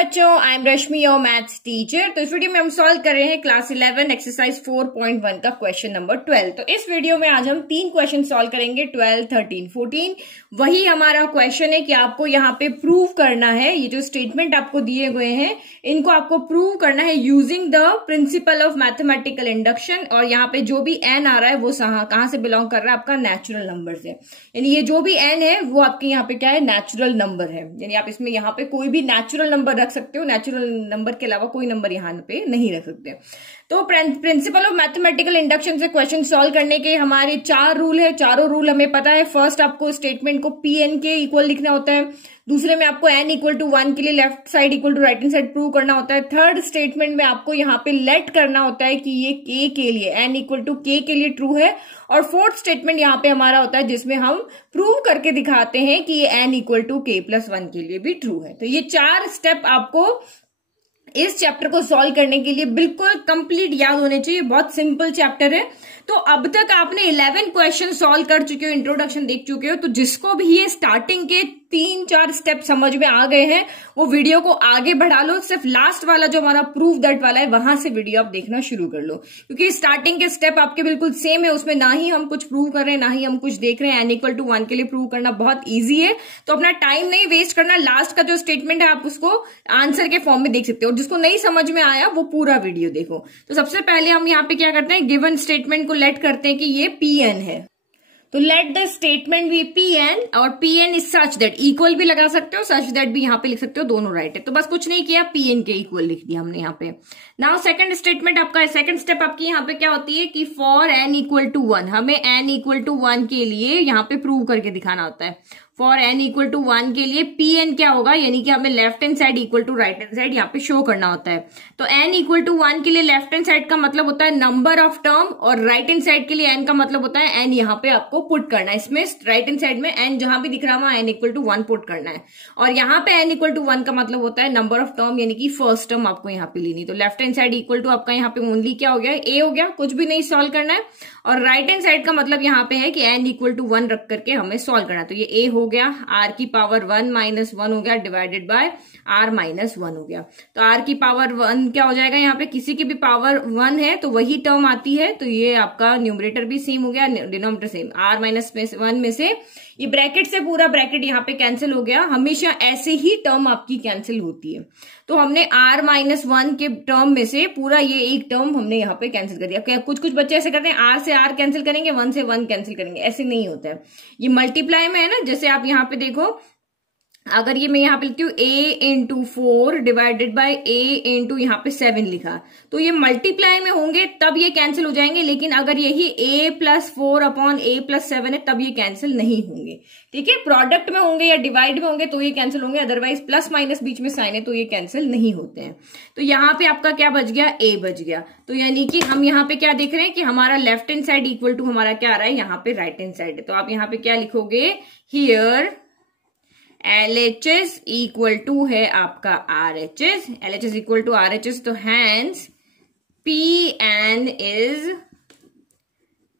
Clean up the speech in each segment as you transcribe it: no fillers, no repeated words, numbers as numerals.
बच्चों, I am Rashmi your maths teacher. तो इस वीडियो में हम सॉल्व कर रहे हैं क्लास 11 एक्सरसाइज 4.1 का क्वेश्चन नंबर 12। तो इस वीडियो में आज हम 3 क्वेश्चन सॉल्व करेंगे, 12, 13, 14। वही हमारा क्वेश्चन है कि आपको यहाँ पे प्रूव करना है, ये जो स्टेटमेंट आपको दिए गए हैं इनको आपको प्रूव करना है using the principal of mathematical induction. और यहाँ पे जो भी एन आ रहा है वो कहाँ से बिलोंग कर रहा है, आपका नेचुरल नंबर से। यानी ये जो भी एन है वो आपके यहाँ पे क्या है, नेचुरल नंबर है। यानी आप इसमें यहाँ पे कोई भी नेचुरल नंबर रख सकते हो, नेचुरल नंबर के अलावा कोई नंबर यहाँ पे नहीं रख सकते। तो प्रिंसिपल ऑफ मैथमेटिकल इंडक्शन से क्वेश्चन सॉल्व करने के हमारे 4 रूल है। चारों रूल हमें पता है। फर्स्ट, आपको स्टेटमेंट को पी एन के इक्वल लिखना होता है। दूसरे में आपको n इक्वल टू 1 के लिए left side equal to right hand side prove करना होता है। थर्ड स्टेटमेंट में आपको यहाँ पे लेट करना होता है कि ये k के लिए n इक्वल टू k के लिए ट्रू है। और फोर्थ स्टेटमेंट यहाँ पे हमारा होता है जिसमें हम प्रूव करके दिखाते हैं कि ये n इक्वल टू k+1 के लिए भी ट्रू है। तो ये 4 स्टेप आपको इस चैप्टर को सॉल्व करने के लिए बिल्कुल कंप्लीट याद होने चाहिए। बहुत सिंपल चैप्टर है। तो अब तक आपने 11 क्वेश्चन सॉल्व कर चुके हो, इंट्रोडक्शन देख चुके हो। तो जिसको भी ये स्टार्टिंग के 3-4 स्टेप समझ में आ गए हैं वो वीडियो को आगे बढ़ा लो। सिर्फ लास्ट वाला जो हमारा प्रूफ दैट वाला है वहां से वीडियो आप देखना शुरू कर लो, क्योंकि स्टार्टिंग के स्टेप आपके बिल्कुल सेम है। उसमें ना ही हम कुछ प्रूव कर रहे हैं ना ही हम कुछ देख रहे हैं। n इक्वल टू 1 के लिए प्रूव करना बहुत ईजी है, तो अपना टाइम नहीं वेस्ट करना। लास्ट का जो स्टेटमेंट है आप उसको आंसर के फॉर्म में देख सकते हो। जिसको नहीं समझ में आया वो पूरा वीडियो देखो। तो सबसे पहले हम यहाँ पे क्या करते हैं, गिवन स्टेटमेंट को लेट करते हैं कि ये Pn है। तो let the statement be Pn, और Pn is such that, equal भी लगा सकते हो, सच दैट भी यहाँ पे लिख सकते हो, दोनों राइट है। तो बस कुछ नहीं किया, Pn के इक्वल लिख दिया हमने यहाँ पे। नाउ सेकंड स्टेटमेंट आपका है, सेकंड स्टेप आपकी यहाँ पे क्या होती है कि फॉर n इक्वल टू 1, हमें n इक्वल टू 1 के लिए यहाँ पे प्रूव करके दिखाना होता है। फॉर n इक्वल टू 1 के लिए Pn क्या होगा, यानी कि हमें left hand side equal to right hand side यहाँ पे शो करना होता है। तो n इक्वल टू 1 के लिए लेफ्ट हैंड साइड का मतलब होता है नंबर ऑफ टर्म, और राइट हैंड साइड के लिए n का मतलब होता है n यहाँ पे आपको पुट करना है। इसमें राइट हैंड साइड में n जहां भी दिख रहा है वहां n इक्वल टू 1 पुट करना है। और यहाँ पे n इक्वल टू 1 का मतलब होता है नंबर ऑफ टर्म, यानी कि फर्स्ट टर्म आपको यहाँ पे लेनी। तो left hand side equal to आपका यहाँ पे ओनली क्या हो गया, a हो गया, कुछ भी नहीं सॉल्व करना है। और राइट हैंड साइड का मतलब यहाँ पे है कि n इक्वल टू 1 रख करके हमें सॉल्व करना है। तो ये a हो गया, r की पावर 1 माइनस 1 हो गया, डिवाइडेड बाय r माइनस 1 हो गया। तो r की पावर 1 क्या हो जाएगा, यहाँ पे किसी की भी पावर 1 है तो वही टर्म आती है। तो ये आपका न्यूमरेटर भी सेम हो गया, डिनोमिनेटर सेम। r माइनस 1 में से ये ब्रैकेट से पूरा ब्रैकेट यहाँ पे कैंसिल हो गया। हमेशा ऐसे ही टर्म आपकी कैंसिल होती है। तो हमने r माइनस 1 के टर्म में से पूरा ये एक टर्म हमने यहाँ पे कैंसिल कर दिया। कुछ बच्चे ऐसे करते हैं, r से r कैंसिल करेंगे, 1 से 1 कैंसिल करेंगे, ऐसे नहीं होता है। ये मल्टीप्लाई में है ना, जैसे आप यहाँ पे देखो, अगर ये मैं यहाँ पे लिखती हूँ a into 4 divided by a into यहाँ पे 7 लिखा, तो ये मल्टीप्लाई में होंगे तब ये कैंसिल हो जाएंगे। लेकिन अगर यही a plus 4 upon a plus 7 है तब ये कैंसिल नहीं होंगे। ठीक है, प्रोडक्ट में होंगे या डिवाइड में होंगे तो ये कैंसिल होंगे, अदरवाइज प्लस माइनस बीच में साइन है तो ये कैंसिल नहीं होते हैं। तो यहाँ पे आपका क्या बच गया, a बच गया। तो यानी कि हम यहाँ पे क्या देख रहे हैं कि हमारा left hand side equal to हमारा क्या आ रहा है, यहाँ पे राइट हैंड साइड है। तो आप यहाँ पे क्या लिखोगे, हियर LHS इक्वल टू है आपका RHS, LHS equal to RHS। तो hence Pn is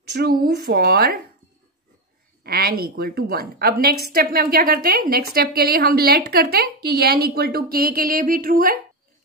true for n equal to 1। अब नेक्स्ट स्टेप में हम क्या करते हैं, नेक्स्ट स्टेप के लिए हम लेट करते हैं कि n इक्वल टू k के लिए भी ट्रू है।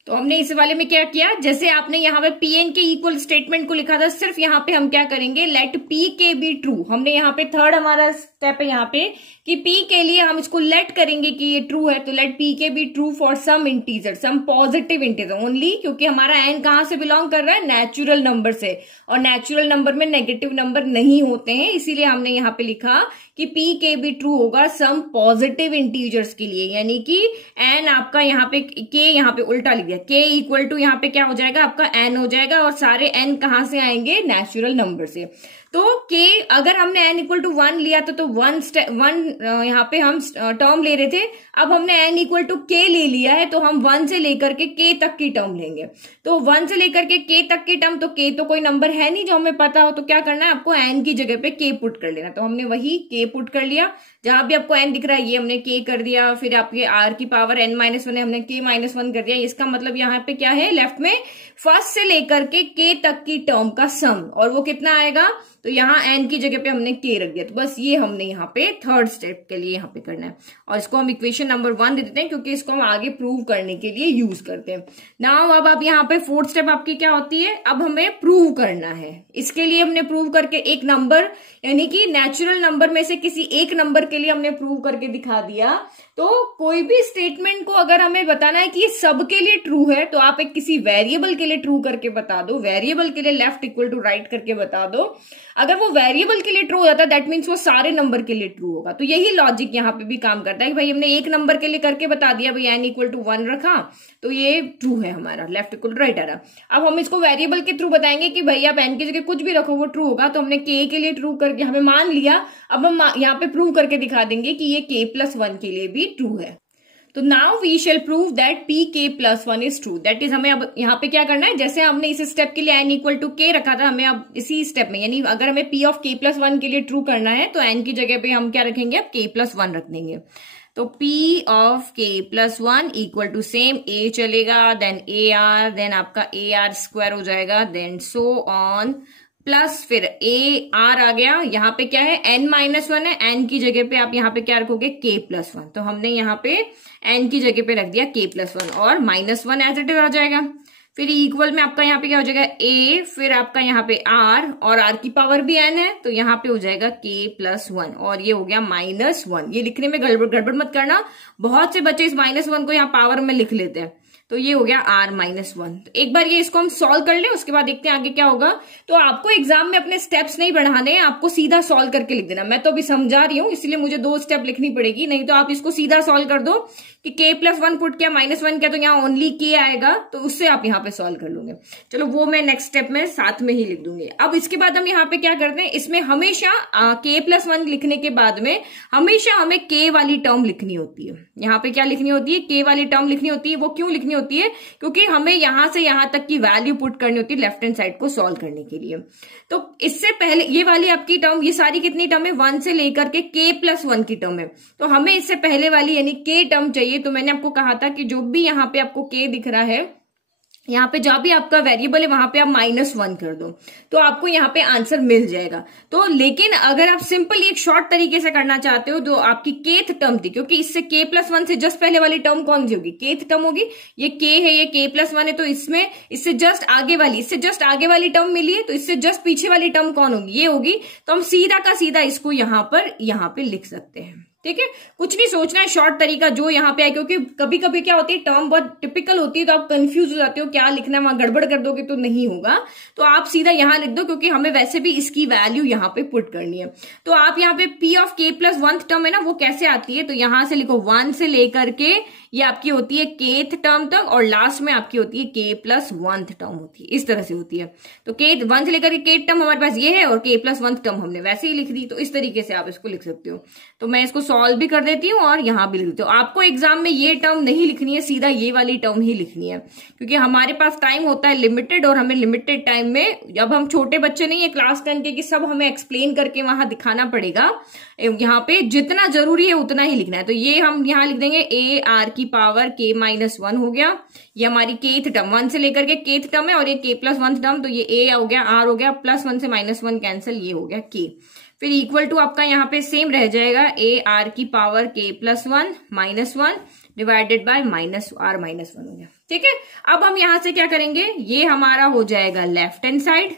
तो हमने इस वाले में क्या किया, जैसे आपने यहाँ पे Pn के इक्वल स्टेटमेंट को लिखा था, सिर्फ यहाँ पे हम क्या करेंगे, late P k be true. हमने यहाँ पे थर्ड हमारा स्टेप है यहाँ पे कि P के लिए हम इसको लेट करेंगे कि ये ट्रू है। तो let P k be true for some integer, some positive integer only, क्योंकि हमारा n कहाँ से बिलोंग कर रहा है, नेचुरल नंबर से, और नेचुरल नंबर में नेगेटिव नंबर नहीं होते हैं। इसीलिए हमने यहाँ पे लिखा कि P के बी ट्रू होगा सम पॉजिटिव इंटीजर्स के लिए, यानी कि n आपका यहाँ पे k यहाँ पे उल्टा लिख दिया, k इक्वल टू यहाँ पे क्या हो जाएगा, आपका n हो जाएगा। और सारे n कहाँ से आएंगे, नेचुरल नंबर से। तो k अगर हमने n इक्वल टू 1 लिया तो 1 यहाँ पे हम टर्म ले रहे थे। अब हमने n इक्वल टू k ले लिया है तो हम 1 से लेकर के k तक की टर्म लेंगे। तो 1 से लेकर के k तक की टर्म, तो k तो कोई नंबर है नहीं जो हमें पता हो, तो क्या करना है, आपको n की जगह पे k पुट कर लेना। तो हमने वही k पुट कर लिया, जहां भी आपको n दिख रहा है ये हमने k कर दिया। फिर आपके r की पावर n माइनस 1 है, हमने k माइनस 1 कर दिया। इसका मतलब यहाँ पे क्या है, लेफ्ट में फर्स्ट से लेकर के k तक की टर्म का सम, और वो कितना आएगा, तो यहाँ n की जगह पे हमने k रख दिया। तो बस ये हमने यहाँ पे थर्ड स्टेप के लिए यहाँ पे करना है, और इसको हम इक्वेशन नंबर 1 दे देते हैं क्योंकि इसको हम आगे प्रूव करने के लिए यूज करते हैं। नाउ अब आप यहाँ पे फोर्थ स्टेप आपकी क्या होती है, अब हमें प्रूव करना है। इसके लिए हमने प्रूव करके एक नंबर यानी कि नेचुरल नंबर में से किसी एक नंबर के लिए हमने प्रूव करके दिखा दिया। तो कोई भी स्टेटमेंट को अगर हमें बताना है कि ये सबके लिए ट्रू है, तो आप एक किसी वेरिएबल के लिए ट्रू करके बता दो, वेरिएबल के लिए लेफ्ट इक्वल टू राइट करके बता दो। अगर वो वेरिएबल के लिए ट्रू हो जाता है दैट मीन्स वो सारे नंबर के लिए ट्रू होगा। तो यही लॉजिक यहाँ पे भी काम करता है कि भाई हमने एक नंबर के लिए करके बता दिया, भाई n इक्वल टू 1 रखा तो ये ट्रू है हमारा, लेफ्ट इक्वल टू राइट आ रहा। अब हम इसको वेरिएबल के थ्रू बताएंगे कि भाई आप n की जगह कुछ भी रखो वो ट्रू होगा। तो हमने k के लिए ट्रू करके हमें मान लिया, अब हम यहाँ पे प्रूव करके दिखा देंगे कि ये k+1 के लिए भी ट्रू है। तो now we shall prove that pk+1 is true. That is हमें अब यहाँ पे क्या करना है, जैसे हमने इस स्टेप के लिए n इक्वल टू k रखा था, हमें अब इसी स्टेप में यानी अगर हमें p ऑफ k+1 के लिए ट्रू करना है तो n की जगह पे हम क्या रखेंगे, अब k+1 रख देंगे। तो p of k+1 equal to same a चलेगा, देन ar, देन आपका ar² हो जाएगा, देन सो ऑन, प्लस फिर a r आ गया। यहाँ पे क्या है, n-1 है, n की जगह पे आप यहाँ पे क्या रखोगे, k+1। तो हमने यहाँ पे n की जगह पे रख दिया k+1 और -1 एज इट इज आ जाएगा। फिर इक्वल में आपका यहाँ पे क्या हो जाएगा a, फिर आपका यहाँ पे r और r की पावर भी n है तो यहाँ पे हो जाएगा k+1 और ये हो गया -1। ये लिखने में गड़बड़ मत करना, बहुत से बच्चे इस -1 को यहाँ पावर में लिख लेते हैं। तो ये हो गया r-1। तो एक बार ये इसको हम सॉल्व कर लें, उसके बाद देखते हैं आगे क्या होगा। तो आपको एग्जाम में अपने स्टेप्स नहीं बढ़ाने हैं, आपको सीधा सॉल्व करके लिख देना। मैं तो अभी समझा रही हूँ इसलिए मुझे 2 स्टेप लिखनी पड़ेगी, नहीं तो आप इसको सीधा सॉल्व कर दो कि k+1 पुट किया, -1 किया तो यहाँ ओनली k आएगा, तो उससे आप यहाँ पे सॉल्व कर लोगे। चलो वो मैं नेक्स्ट स्टेप में साथ में ही लिख दूंगी। अब इसके बाद हम यहाँ पे क्या करते हैं, इसमें हमेशा k+1 लिखने के बाद में हमेशा हमें k वाली टर्म लिखनी होती है। यहाँ पे क्या लिखनी होती है, k वाली टर्म लिखनी होती है। वो क्यों लिखनी होती है, क्योंकि हमें यहां से यहां तक की वैल्यू पुट करनी होती है लेफ्ट हैंड साइड को सॉल्व करने के लिए। तो इससे पहले ये वाली आपकी टर्म, ये सारी कितनी टर्म है, 1 से लेकर के k+1 की टर्म है। तो हमें इससे पहले वाली यानी k टर्म चाहिए। तो मैंने आपको कहा था कि जो भी यहाँ पे आपको k दिख रहा है, यहाँ पे जहां भी आपका वेरिएबल है वहां पे आप -1 कर दो तो आपको यहाँ पे आंसर मिल जाएगा। तो लेकिन अगर आप सिंपल एक शॉर्ट तरीके से करना चाहते हो, जो आपकी kth टर्म थी, क्योंकि इससे k+1 से जस्ट पहले वाली टर्म कौन सी होगी, kth टर्म होगी। ये k है, ये k+1 है, तो इसमें इससे जस्ट आगे वाली टर्म मिली है, तो इससे जस्ट पीछे वाली टर्म कौन होगी, ये होगी। तो हम सीधा का सीधा इसको यहाँ पे लिख सकते हैं। ठीक है, कुछ नहीं सोचना है, शॉर्ट तरीका जो यहाँ पे है, क्योंकि कभी कभी क्या होती है टर्म बहुत टिपिकल होती है तो आप कंफ्यूज हो जाते हो क्या लिखना है, वहां गड़बड़ कर दोगे तो नहीं होगा। तो आप सीधा यहाँ लिख दो, क्योंकि हमें वैसे भी इसकी वैल्यू यहाँ पे पुट करनी है। तो आप यहाँ पे p ऑफ k+1 टर्म है ना, वो कैसे आती है, तो यहां से लिखो 1 से लेकर के ये आपकी होती है kth टर्म तक और लास्ट में आपकी होती है k+1 टर्म होती है, इस तरह से होती है। तो k1 से लेकर के k टर्म हमारे पास ये है और k+1 टर्म हमने वैसे ही लिख दी। तो इस तरीके से आप इसको लिख सकते हो। तो मैं इसको सॉल्व भी कर देती हूँ और यहाँ भी लिख देती हूँ। आपको एग्जाम में ये टर्म नहीं लिखनी है, सीधा ये वाली टर्म ही लिखनी है, क्योंकि हमारे पास टाइम होता है लिमिटेड और हमें लिमिटेड टाइम में, जब हम छोटे बच्चे नहीं है क्लास 10 के कि सब हमें एक्सप्लेन करके वहां दिखाना पड़ेगा, यहाँ पे जितना जरूरी है उतना ही लिखना है। तो ये हम यहाँ लिख देंगे a r की पावर k-1 हो गया। ये हमारी kth टर्म 1 से लेकर के kth टर्म है और ये k+1 टर्म, तो ये a हो गया, r हो गया, +1 से -1 कैंसिल, ये हो गया k। फिर इक्वल टू आपका यहाँ पे सेम रह जाएगा a r की power k+1 -1 divided by -r-1 हो गया। ठीक है, अब हम यहाँ से क्या करेंगे, ये हमारा हो जाएगा लेफ्ट हैंड साइड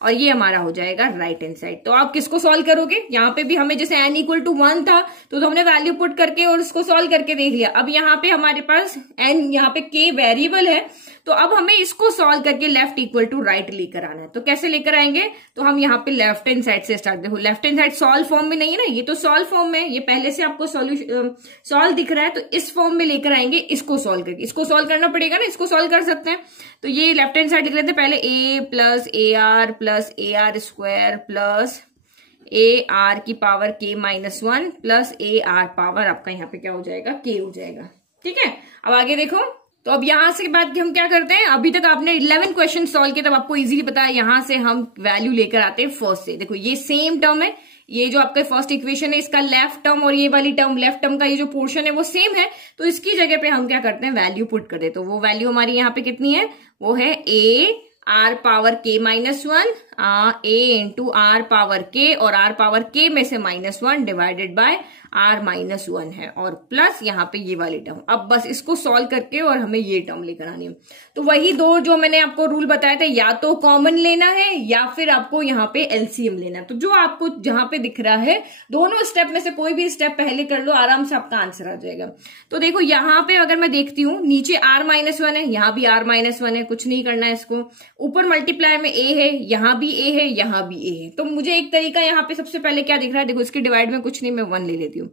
और ये हमारा हो जाएगा राइट हैंड साइड। तो आप किसको सॉल्व करोगे, यहाँ पे भी हमें जैसे n इक्वल टू 1 था तो हमने वैल्यू पुट करके और उसको सॉल्व करके देख लिया। अब यहाँ पे हमारे पास n, यहाँ पे k वेरिएबल है, तो अब हमें इसको सॉल्व करके लेफ्ट इक्वल टू राइट लेकर आना है। तो कैसे लेकर आएंगे, तो हम यहाँ पे लेफ्ट हैंड साइड से स्टार्ट, देखो left hand side solve form में नहीं है ना, ये तो सॉल्व फॉर्म में, ये पहले से आपको सॉल्व दिख रहा है, तो इस फॉर्म में लेकर आएंगे इसको सॉल्व करके। इसको सॉल्व करना पड़ेगा ना, इसको सॉल्व कर सकते हैं। तो ये लेफ्ट हैंड साइड लिख लेते हैं पहले a plus ar plus ar² plus ar की power k-1 plus ar power आपका यहाँ पे क्या हो जाएगा, k हो जाएगा। ठीक है, अब आगे देखो। तो अब यहां से बाद हम क्या करते हैं, अभी तक आपने 11 क्वेश्चन सॉल्व किए तब आपको इजीली पता है, यहां से हम वैल्यू लेकर आते हैं फर्स्ट से। देखो ये सेम टर्म है, ये जो आपका फर्स्ट इक्वेशन है इसका लेफ्ट टर्म और ये वाली टर्म लेफ्ट टर्म का ये जो पोर्शन है वो सेम है, तो इसकी जगह पे हम क्या करते हैं वैल्यू पुट कर देते। तो वो वैल्यू हमारी यहाँ पे कितनी है, वो है a आर पावर के -1 ए इंटू आर पावर के, और आर पावर के में से -1 डिवाइडेड बाय आर -1 है, और प्लस यहाँ पे ये वाली टर्म। अब बस इसको सॉल्व करके और हमें ये टर्म लेकर आनी है। तो वही दो जो मैंने आपको रूल बताया था, या तो कॉमन लेना है या फिर आपको यहाँ पे एलसीएम लेना है। तो जो आपको जहां पे दिख रहा है, दोनों स्टेप में से कोई भी स्टेप पहले कर लो, आराम से आपका आंसर आ जाएगा। तो देखो यहाँ पे अगर मैं देखती हूँ, नीचे r -1 है, यहाँ भी r -1 है, कुछ नहीं करना है इसको। ऊपर मल्टीप्लाई में a है, यहाँ भी a है, यहाँ भी a है। तो मुझे एक तरीका यहाँ पे सबसे पहले क्या दिख रहा है, देखो इसके डिवाइड में कुछ नहीं, मैं 1 ले लेती हूँ।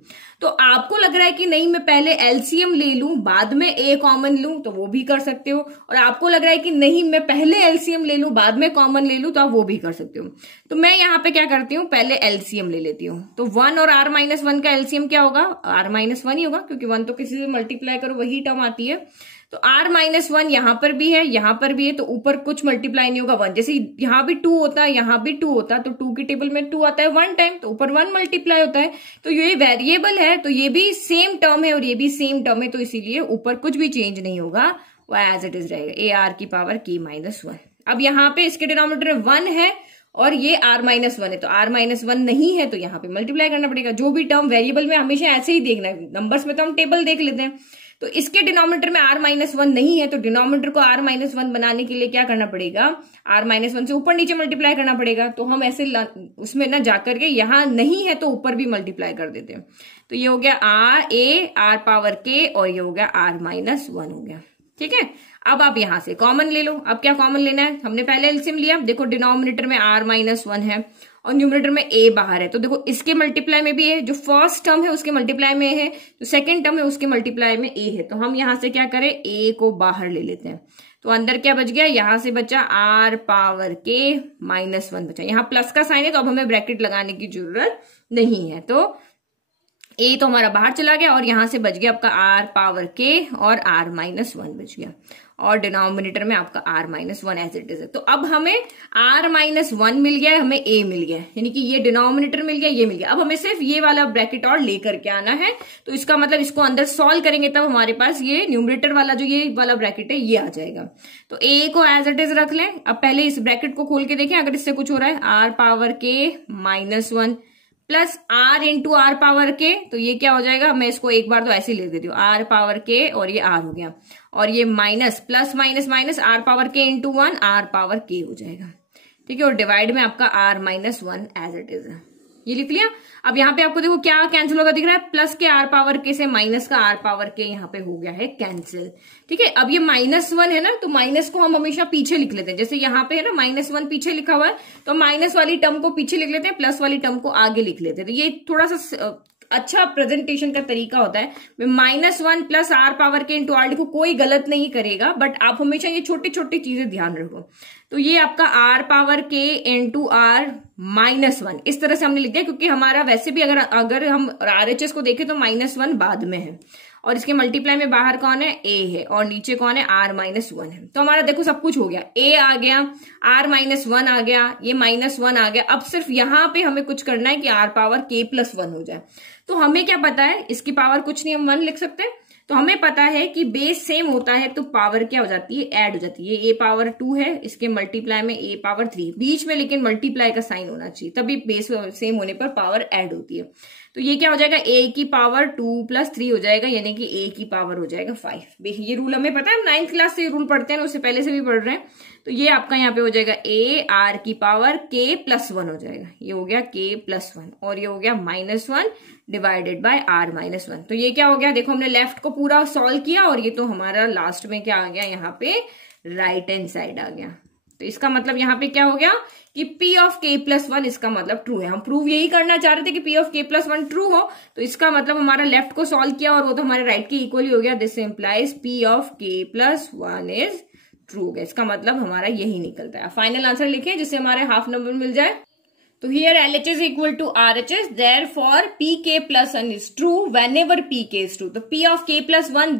तो आपको लग रहा है कि नहीं मैं पहले एलसीएम ले लूं बाद में a कॉमन लूं, तो वो भी कर सकते हो। और आपको लग रहा है कि नहीं मैं पहले एलसीएम ले लूं बाद में कॉमन ले लूं, तो आप वो भी कर सकते हो। तो मैं यहाँ पे क्या करती हूँ, पहले एलसीएम ले लेती हूँ। तो 1 और r -1 का एलसीएम क्या होगा, r -1 ही होगा, क्योंकि 1 तो किसी से मल्टीप्लाई करो वही टर्म आती है। तो r -1 यहां पर भी है, यहां पर भी है, तो ऊपर कुछ मल्टीप्लाई नहीं होगा 1। जैसे यहां भी 2 होता है, यहां भी 2 होता है, तो 2 की टेबल में 2 आता है 1 टाइम, तो ऊपर 1 मल्टीप्लाई होता है। तो ये वेरिएबल है, तो ये भी सेम टर्म है और ये भी सेम टर्म है, तो इसीलिए ऊपर कुछ भी चेंज नहीं होगा, वो एज इट इज रहेगा, ए आर की पावर k -1। अब यहाँ पे इसके डिनोमिनेटर में 1 है और ये r -1 है, तो r -1 नहीं है, तो यहाँ पे मल्टीप्लाई करना पड़ेगा। जो भी टर्म वेरिएबल में हमेशा ऐसे ही देखना है, नंबर्स में तो हम टेबल देख लेते हैं। तो इसके डिनोमिनेटर में r -1 नहीं है, तो डिनोमिनेटर को r -1 बनाने के लिए क्या करना पड़ेगा, r -1 से ऊपर नीचे मल्टीप्लाई करना पड़ेगा। तो हम ऐसे उसमें ना जाकर के, यहाँ नहीं है तो ऊपर भी मल्टीप्लाई कर देते हैं। तो ये हो गया r पावर k और ये हो गया r -1 हो गया। ठीक है, अब आप यहां से कॉमन ले लो। अब क्या कॉमन लेना है, हमने पहले एलसीएम लिया। देखो डिनोमिनेटर में r -1 है और न्यूमरेटर में a बाहर है, तो देखो इसके मल्टीप्लाई में भी है, जो फर्स्ट टर्म है उसके मल्टीप्लाई में है, जो सेकंड टर्म है उसके मल्टीप्लाई में a है। तो हम यहां से क्या करें, a को बाहर ले लेते हैं। तो अंदर क्या बच गया, यहां से बचा r पावर k -1 बचा। यहाँ प्लस का साइन है, तो अब हमें ब्रैकेट लगाने की जरूरत नहीं है। तो a तो हमारा बाहर चला गया और यहां से बच गया आपका r पावर k और r -1 बच गया, और डिनोमिनेटर में आपका r -1 एज इट इज है। तो अब हमें r -1 मिल गया है, हमें a मिल गया है, यानी कि ये डिनोमिनेटर मिल गया, ये मिल गया। अब हमें सिर्फ ये वाला ब्रैकेट और लेकर के आना है। तो इसका मतलब इसको अंदर सॉल्व करेंगे तब हमारे पास ये न्यूमरेटर वाला जो ये वाला ब्रैकेट है ये आ जाएगा। तो a को एज इट इज रख लें। अब पहले इस ब्रैकेट को खोल के देखें अगर इससे कुछ हो रहा है, r power k -1 plus r into r power k, तो ये क्या हो जाएगा, मैं इसको एक बार तो ऐसे ही ले देती हूँ, r पावर के और ये r हो गया, और ये minus plus minus minus r power के इंटू 1 r पावर के हो जाएगा। ठीक है, और डिवाइड में आपका r -1 एज इट इज है, ये लिख लिया। अब यहाँ पे आपको देखो क्या कैंसिल होगा दिख रहा है, प्लस के r पावर के से माइनस का r पावर के यहाँ पे हो गया है कैंसिल। ठीक है, अब ये -1 है ना, तो माइनस को हम हमेशा पीछे लिख लेते हैं। जैसे यहाँ पे है ना -1 पीछे लिखा हुआ है, तो माइनस वाली टर्म को पीछे लिख लेते हैं, प्लस वाली टर्म को आगे लिख लेते हैं। तो ये थोड़ा सा अच्छा प्रेजेंटेशन का तरीका होता है। -1 प्लस r पावर के इंटू r लिखो, कोई गलत नहीं करेगा, बट आप हमेशा ये छोटी छोटी चीजें ध्यान रखो। तो ये आपका r पावर के इंटू r -1 इस तरह से हमने लिख दिया, क्योंकि हमारा वैसे भी अगर हम RHS को देखें तो -1 बाद में है, और इसके मल्टीप्लाई में बाहर कौन है, a है, और नीचे कौन है, r -1 है। तो हमारा देखो सब कुछ हो गया, a आ गया, r -1 आ गया, ये -1 आ गया। अब सिर्फ यहाँ पे हमें कुछ करना है कि r पावर k +1 हो जाए। तो हमें क्या पता है, इसकी पावर कुछ नहीं, हम 1 लिख सकते हैं। तो हमें पता है कि बेस सेम होता है तो पावर क्या हो जाती है, ऐड हो जाती है। a पावर 2 है, इसके मल्टीप्लाई में a पावर 3, बीच में लेकिन मल्टीप्लाई का साइन होना चाहिए, तभी बेस सेम होने पर पावर ऐड होती है। तो ये क्या हो जाएगा, a की पावर 2 + 3 हो जाएगा, यानी कि a की पावर हो जाएगा 5। ये रूल हमें पता है, हम 9th क्लास से ये रूल पढ़ते हैं, उससे पहले से भी पढ़ रहे हैं। तो ये आपका यहाँ पे हो जाएगा a r की पावर k +1 हो जाएगा, ये हो गया k +1, और ये हो गया -1 डिवाइडेड बाय r -1। तो ये क्या हो गया, देखो हमने लेफ्ट को पूरा सॉल्व किया, और ये तो हमारा लास्ट में क्या आ गया, यहाँ पे राइट हैंड साइड आ गया। तो इसका मतलब यहाँ पे क्या हो गया कि p ऑफ k +1 इसका मतलब ट्रू है। हम प्रूव यही करना चाह रहे थे कि p ऑफ k +1 ट्रू हो, तो इसका मतलब हमारा लेफ्ट को सॉल्व किया और वो तो हमारे राइट के इक्वली हो गया। This implies p of k +1 is true हो गया, इसका मतलब हमारा यही निकलता है। फाइनल आंसर लिखें जिससे हमारे हाफ नंबर मिल जाए। तो here LHS equal to RHS, therefore PK +1 is true whenever PK is true। तो P of K +1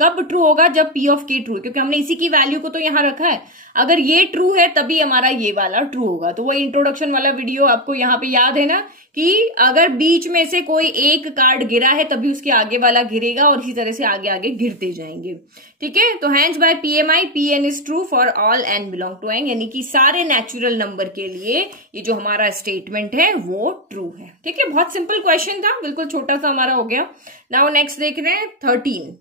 कब ट्रू होगा? जब पी ऑफ के ट्रू है, क्योंकि हमने इसी की वैल्यू को तो यहाँ रखा है। अगर ये ट्रू है तभी हमारा ये वाला ट्रू होगा। तो वो इंट्रोडक्शन वाला वीडियो आपको यहाँ पे याद है ना, कि अगर बीच में से कोई एक कार्ड गिरा है तभी उसके आगे वाला गिरेगा, और इसी तरह से आगे आगे गिरते जाएंगे। ठीक है, तो hence by PMI Pn is true for all n belong to N, यानी कि सारे नेचुरल नंबर के लिए ये जो हमारा स्टेटमेंट है वो ट्रू है। ठीक है, बहुत सिंपल क्वेश्चन था, बिल्कुल छोटा सा हमारा हो गया। नाउ नेक्स्ट देख रहे हैं 13।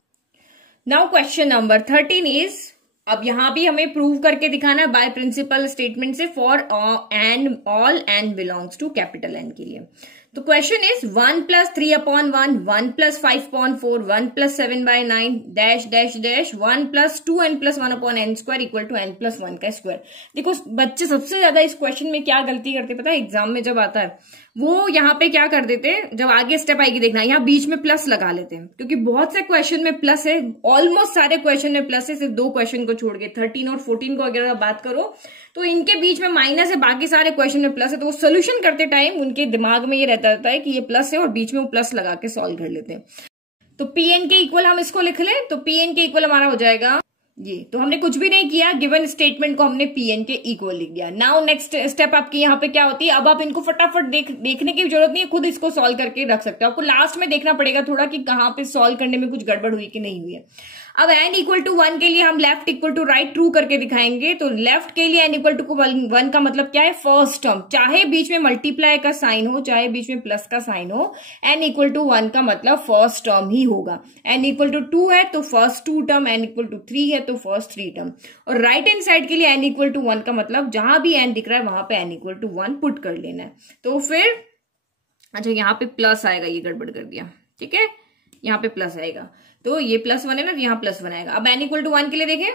नाउ क्वेश्चन नंबर 13 इज, अब यहां भी हमें प्रूव करके दिखाना है बाय प्रिंसिपल स्टेटमेंट से, for n all n belongs to capital N के लिए। तो question is 1 + 3/1, 1 + 5/4, 1 + 7/9 dash dash dash 1 + 2n + 1/n² equal to n + 1 का स्क्वायर। देखो बच्चे सबसे ज्यादा इस क्वेश्चन में क्या गलती करते पता है, एग्जाम में जब आता है वो यहाँ पे क्या कर देते हैं, जब आगे स्टेप आएगी देखना, यहाँ बीच में प्लस लगा लेते हैं, क्योंकि बहुत से क्वेश्चन में प्लस है, ऑलमोस्ट सारे क्वेश्चन में प्लस है, सिर्फ 2 क्वेश्चन को छोड़ के 13 और 14 को अगर बात करो तो इनके बीच में माइनस है, बाकी सारे क्वेश्चन में प्लस है। तो वो सोल्यूशन करते टाइम उनके दिमाग में ये रहता है कि ये प्लस है, और बीच में वो प्लस लगा के सॉल्व कर लेते हैं। तो पीएन के इक्वल हम इसको लिख लें, तो पीएन के इक्वल हमारा हो जाएगा ये। तो हमने कुछ भी नहीं किया, गिवन स्टेटमेंट को हमने पीएन के इक्वल लिख दिया। नाउ नेक्स्ट स्टेप आपकी यहाँ पे क्या होती है, अब आप इनको फटाफट देखने की जरूरत नहीं है, खुद इसको सॉल्व करके रख सकते हो। आपको लास्ट में देखना पड़ेगा थोड़ा कि कहाँ पे सॉल्व करने में कुछ गड़बड़ हुई कि नहीं हुई है। अब n = 1 के लिए हम left equal to right true करके दिखाएंगे। तो लेफ्ट के लिए n = 1 का मतलब क्या है, फर्स्ट टर्म, चाहे बीच में मल्टीप्लाई का साइन हो चाहे बीच में प्लस का साइन हो, n = 1 का मतलब फर्स्ट टर्म ही होगा। n = 2 है तो फर्स्ट 2 टर्म, n = 3 है तो फर्स्ट 3 टर्म। और राइट हैंड साइड के लिए n = 1 का मतलब जहां भी n दिख रहा है वहां पे n = 1 पुट कर लेना है। तो फिर अच्छा यहाँ पे प्लस आएगा, ये गड़बड़ कर दिया। ठीक है, यहाँ पे प्लस आएगा, तो ये +1 है ना, तो यहाँ +1 आएगा। अब n = 1 के लिए देखें,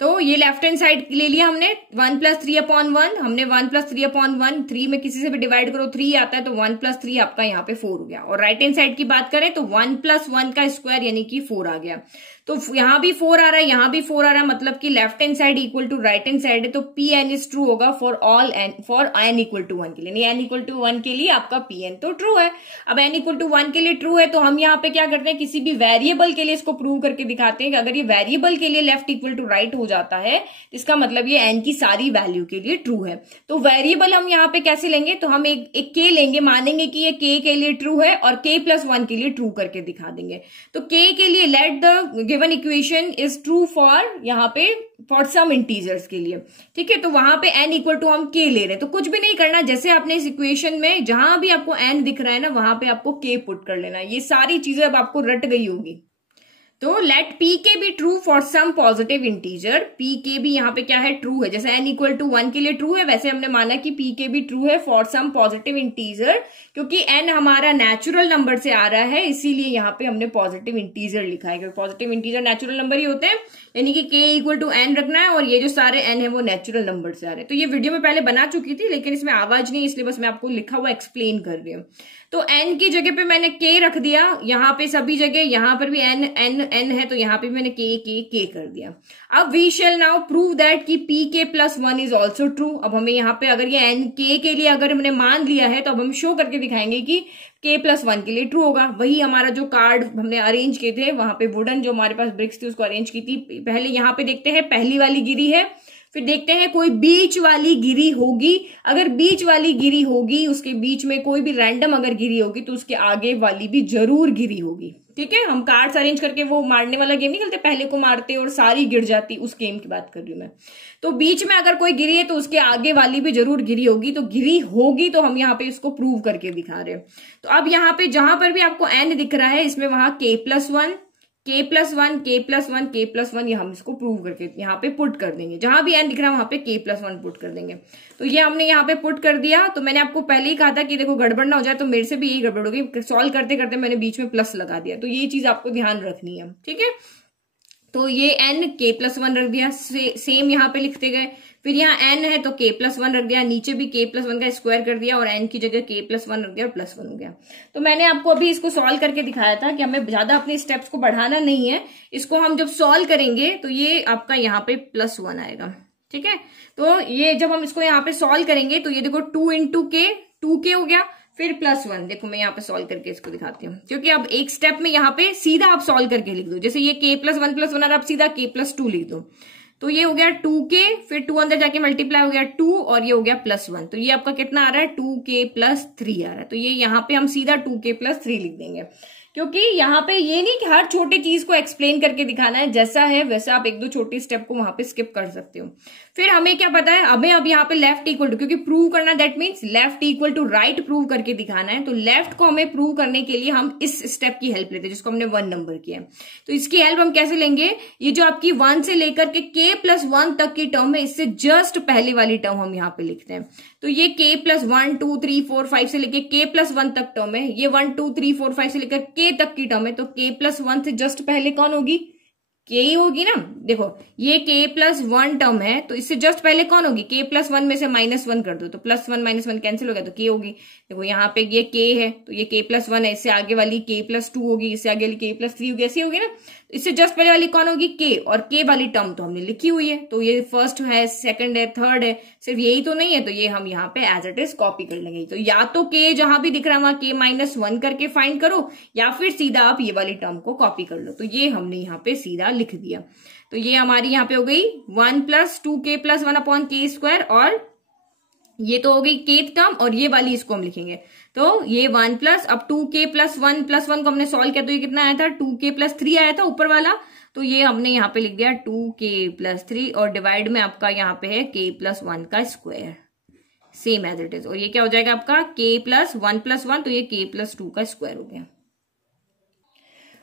तो ये लेफ्ट हैंड साइड ले लिया हमने, 1 + 3/1, हमने 1 + 3/1, 3 में किसी से भी डिवाइड करो 3 आता है, तो 1 + 3 आपका यहाँ पे 4 हो गया। और राइट हैंड साइड की बात करें तो 1 + 1 का स्क्वायर यानी कि 4 आ गया। तो यहाँ भी 4 आ रहा है, यहाँ भी 4 आ रहा है, मतलब कि left hand side equal to right hand side है, तो Pn इज ट्रू होगा for all n, for n = 1 के लिए। नहीं, n = 1 के लिए आपका Pn तो ट्रू है। अब n = 1 के लिए ट्रू है तो हम यहाँ पे क्या करते हैं, किसी भी वेरिएबल के लिए इसको प्रूव करके दिखाते हैं कि अगर ये वेरिएबल के लिए लेफ्ट इक्वल टू राइट हो जाता है, इसका मतलब ये n की सारी वैल्यू के लिए ट्रू है। तो वेरिएबल हम यहाँ पे कैसे लेंगे, तो हम एक k लेंगे, मानेंगे कि ये k के लिए ट्रू है, और k + 1 के लिए ट्रू करके दिखा देंगे। तो k के लिए late the given equation is true for, यहाँ पे फॉर सम इंटीजर्स के लिए। ठीक है, तो वहां पे n = हम k ले रहे हैं, तो कुछ भी नहीं करना, जैसे आपने इस इक्वेशन में जहां भी आपको n दिख रहा है ना वहां पे आपको k पुट कर लेना। ये सारी चीजें अब आपको रट गई होगी। तो let pk be true for some positive integer, pk भी यहाँ पे क्या है, ट्रू है। जैसे n = 1 के लिए ट्रू है, वैसे हमने माना कि pk भी ट्रू है फॉर सम पॉजिटिव इंटीजर, क्योंकि n हमारा नेचुरल नंबर से आ रहा है, इसीलिए यहाँ पे हमने पॉजिटिव इंटीजर लिखा है, क्योंकि पॉजिटिव इंटीजर नेचुरल नंबर ही होते हैं, यानी कि k = n रखना है, और ये जो सारे n है वो नेचुरल नंबर से आ रहे हैं। तो ये वीडियो में पहले बना चुकी थी, लेकिन इसमें आवाज नहीं, इसलिए बस मैं आपको लिखा हुआ एक्सप्लेन कर रही हूँ। तो n की जगह पे मैंने k रख दिया, यहाँ पे सभी जगह, यहाँ पर भी n है तो यहाँ पे भी मैंने k कर दिया। अब we shall now prove that कि pk + 1 इज ऑल्सो ट्रू। अब हमें यहाँ पे अगर ये n k के लिए अगर हमने मान लिया है तो अब हम शो करके दिखाएंगे कि k + 1 के लिए ट्रू होगा। वही हमारा जो कार्ड हमने अरेंज किए थे, वहां पे वुडन जो हमारे पास ब्रिक्स थी उसको अरेंज की थी। पहले यहाँ पे देखते हैं पहली वाली गिरी है, फिर देखते हैं कोई बीच वाली गिरी होगी। अगर बीच वाली गिरी होगी, उसके बीच में कोई भी रैंडम अगर गिरी होगी तो उसके आगे वाली भी जरूर गिरी होगी। ठीक है, हम कार्ड्स अरेंज करके वो मारने वाला गेम नहीं खेलते, पहले को मारते और सारी गिर जाती, उस गेम की बात कर रही हूं मैं। तो बीच में अगर कोई गिरी है तो उसके आगे वाली भी जरूर गिरी होगी, तो गिरी होगी तो हम यहाँ पे इसको प्रूव करके दिखा रहे हैं। तो अब यहाँ पे जहां पर भी आपको n दिख रहा है, इसमें वहां k + 1 k + 1 k + 1 k + 1 ये हम इसको प्रूव करके यहाँ पे पुट कर देंगे। जहां भी n दिख रहा है वहां पे k + 1 पुट कर देंगे। तो ये हमने यहाँ पे पुट कर दिया। तो मैंने आपको पहले ही कहा था कि देखो गड़बड़ ना हो जाए, तो मेरे से भी यही गड़बड़ होगी, सॉल्व करते करते मैंने बीच में प्लस लगा दिया। तो ये चीज आपको ध्यान रखनी है। ठीक है, तो ये n k + 1 रख दिया, सेम यहाँ पे लिखते गए। फिर यहाँ n है तो k + 1 रख दिया, नीचे भी k + 1 का स्क्वायर कर दिया और n की जगह k + 1 रख दिया और +1 हो गया। तो मैंने आपको अभी इसको सॉल्व करके दिखाया था कि हमें ज्यादा अपने स्टेप्स को बढ़ाना नहीं है। इसको हम जब सॉल्व करेंगे तो ये आपका यहाँ पे +1 आएगा। ठीक है, तो ये जब हम इसको यहाँ पे सॉल्व करेंगे तो ये देखो 2 × k 2k हो गया, फिर +1। देखो मैं यहाँ पे सॉल्व करके इसको दिखाती हूँ, क्योंकि अब एक स्टेप में यहाँ पे सीधा आप सॉल्व करके लिख दो। जैसे ये k+1+1 और आप सीधा k+2 लिख दो, तो ये हो गया 2k, फिर 2 अंदर जाके मल्टीप्लाई हो गया 2 और ये हो गया +1, तो ये आपका कितना आ रहा है 2k+3 आ रहा है। तो ये यहाँ पे हम सीधा 2k+3 लिख देंगे, क्योंकि यहाँ पे ये नहीं कि हर छोटी चीज को एक्सप्लेन करके दिखाना है, जैसा है वैसा आप एक दो छोटी स्टेप को वहां पे स्किप कर सकते हो। फिर हमें क्या पता है, हमें अब यहाँ पे लेफ्ट इक्वल टू, क्योंकि प्रूव करना that means left equal to right prove करके दिखाना है, तो लेफ्ट को हमें प्रूव करने के लिए हम इस स्टेप की हेल्प लेते हैं जिसको हमने 1 नंबर किया है। तो इसकी हेल्प हम कैसे लेंगे, ये जो आपकी 1 से लेकर के k+1 तक की टर्म है, इससे जस्ट पहले वाली टर्म हम यहाँ पे लिखते हैं। तो ये k+1 2 3 4 5 से लेकर k+1 तक टर्म है, ये 1 2 3 4 5 से लेकर k तक की टर्म है, तो k+1 से जस्ट पहले कौन होगी, k ही होगी ना। देखो ये k+1 टर्म है, तो इससे जस्ट पहले कौन होगी, k+1 में से -1 कर दो, तो +1 -1 कैंसिल हो गया, तो k होगी। देखो यहाँ पे ये k है, तो ये k+1 है, इससे आगे वाली k+2 होगी, इससे आगे वाली k+3 होगी, ऐसी होगी ना। तो इससे जस्ट पहले वाली कौन होगी, k, और k वाली टर्म तो हमने लिखी हुई है, तो ये फर्स्ट है, सेकंड है, थर्ड है, सिर्फ यही तो नहीं है, तो ये हम यहाँ पे एज इट इज कॉपी कर लेंगे। तो या तो k जहां भी दिख रहा है वहां k-1 करके फाइंड करो, या फिर सीधा आप ये वाली टर्म को कॉपी कर लो। तो ये हमने यहाँ पे सीधा लिख दिया। तो ये हमारी यहाँ पे हो गई 1 + 2k+1/k², और ये तो हो गई kth टर्म, और ये वाली इसको हम लिखेंगे, तो ये 1 प्लस, अब 2k+1 को हमने सॉल्व किया, तो ये कितना आया था 2k+3 आया था ऊपर वाला, तो ये हमने यहाँ पे लिख दिया 2k+3, और डिवाइड में आपका यहाँ पे है k+1 का square, same as it is. और ये क्या हो जाएगा आपका k+1+1, तो ये k+2 का स्क्वायर हो गया।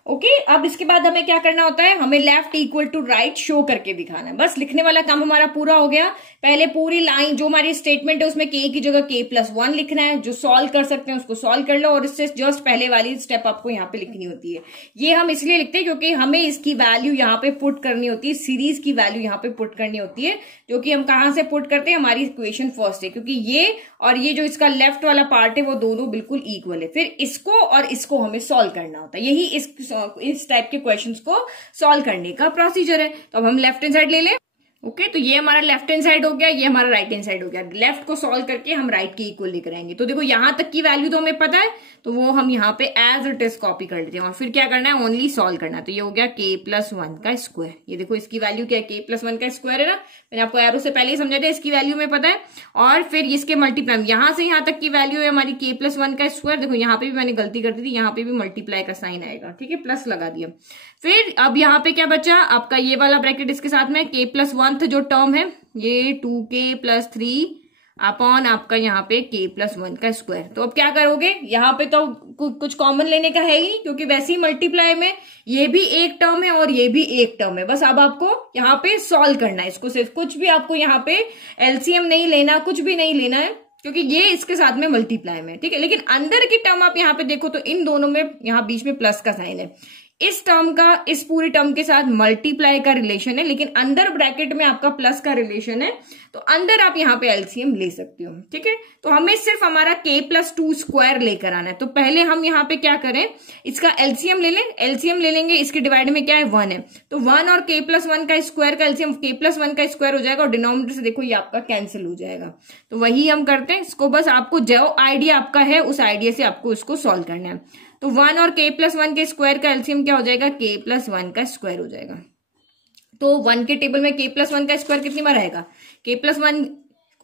ओके अब इसके बाद हमें क्या करना होता है, हमें left equal to right show करके दिखाना है। बस लिखने वाला काम हमारा पूरा हो गया। पहले पूरी लाइन जो हमारी स्टेटमेंट है उसमें k की जगह k+1 लिखना है, जो सॉल्व कर सकते हैं उसको सॉल्व कर लो, और इससे जस्ट पहले वाली स्टेप आपको यहाँ पे लिखनी होती है। ये हम इसलिए लिखते हैं क्योंकि हमें इसकी वैल्यू यहाँ पे पुट करनी होती है, सीरीज की वैल्यू यहाँ पे पुट करनी होती है, जो कि हम कहां से पुट करते हैं, हमारी इक्वेशन फर्स्ट है, क्योंकि ये और ये जो इसका लेफ्ट वाला पार्ट है वो दोनों बिल्कुल इक्वल है। फिर इसको और इसको हमें सॉल्व करना होता है, यही इस टाइप के क्वेश्चंस को सॉल्व करने का प्रोसीजर है। तो अब हम लेफ्ट हैंड साइड ले लें। ओके तो ये हमारा लेफ्ट हैंड साइड हो गया, ये हमारा राइट हैंड साइड हो गया। लेफ्ट को सॉल्व करके हम राइट के इक्वल लेकर आएंगे। तो देखो यहां तक की वैल्यू तो हमें पता है, तो वो हम यहाँ पे एज इट इज कॉपी कर लेते हैं, और फिर क्या करना है, ओनली सॉल्व करना है। तो ये हो गया k+1 का स्क्वायर। ये देखो इसकी वैल्यू क्या है, k+1 का स्क्वायर है ना, मैंने आपको एरो से पहले ही समझा दिया, इसकी वैल्यू में पता है। और फिर इसके मल्टीप्लाई, यहां से यहां तक की वैल्यू है हमारी k+1 का स्क्वायर। देखो यहाँ पे भी मैंने गलती कर दी थी, यहाँ पे भी मल्टीप्लाई का साइन आएगा, ठीक है, प्लस लगा दिया। फिर अब यहाँ पे क्या बचा आपका, ये वाला ब्रैकेट इसके साथ में k+1 जो टर्म है, ये 2k+3 अपॉन आपका यहाँ पे k+1 का स्क्वायर। तो अब क्या करोगे, यहाँ पे तो कुछ कॉमन लेने का है ही, क्योंकि वैसे ही मल्टीप्लाई में ये भी एक टर्म है और ये भी एक टर्म है। बस अब आपको यहाँ पे सॉल्व करना है इसको, सिर्फ कुछ भी आपको यहाँ पे एलसीएम नहीं लेना, कुछ भी नहीं लेना है, क्योंकि ये इसके साथ में मल्टीप्लाई में, ठीक है। लेकिन अंदर की टर्म आप यहाँ पे देखो तो इन दोनों में यहाँ बीच में प्लस का साइन है, इस टर्म का इस पूरी टर्म के साथ मल्टीप्लाई का रिलेशन है, लेकिन अंदर ब्रैकेट में आपका प्लस का रिलेशन है, तो अंदर आप यहाँ पे एलसीएम ले सकते हो, ठीक है। तो हमें सिर्फ हमारा k+2 स्क्वायर लेकर आना है। तो पहले हम यहाँ पे क्या करें, इसका एलसीएम ले लें, एलसीएम ले लेंगे, इसके डिवाइड में क्या है 1 है, तो 1 और k+1 का स्क्वायर का एलसीएम k+1 का स्क्वायर हो जाएगा, और डिनोमिनेटर से देखो ये आपका कैंसिल हो जाएगा। तो वही हम करते हैं इसको, बस आपको जो आइडिया आपका है उस आइडिया से आपको इसको सॉल्व करना है। तो 1 और k+1 के स्क्वायर का एलसीएम क्या हो जाएगा, k+1 का स्क्वायर हो जाएगा। तो 1 के टेबल में k+1 का स्क्वायर कितनी बार आएगा, k+1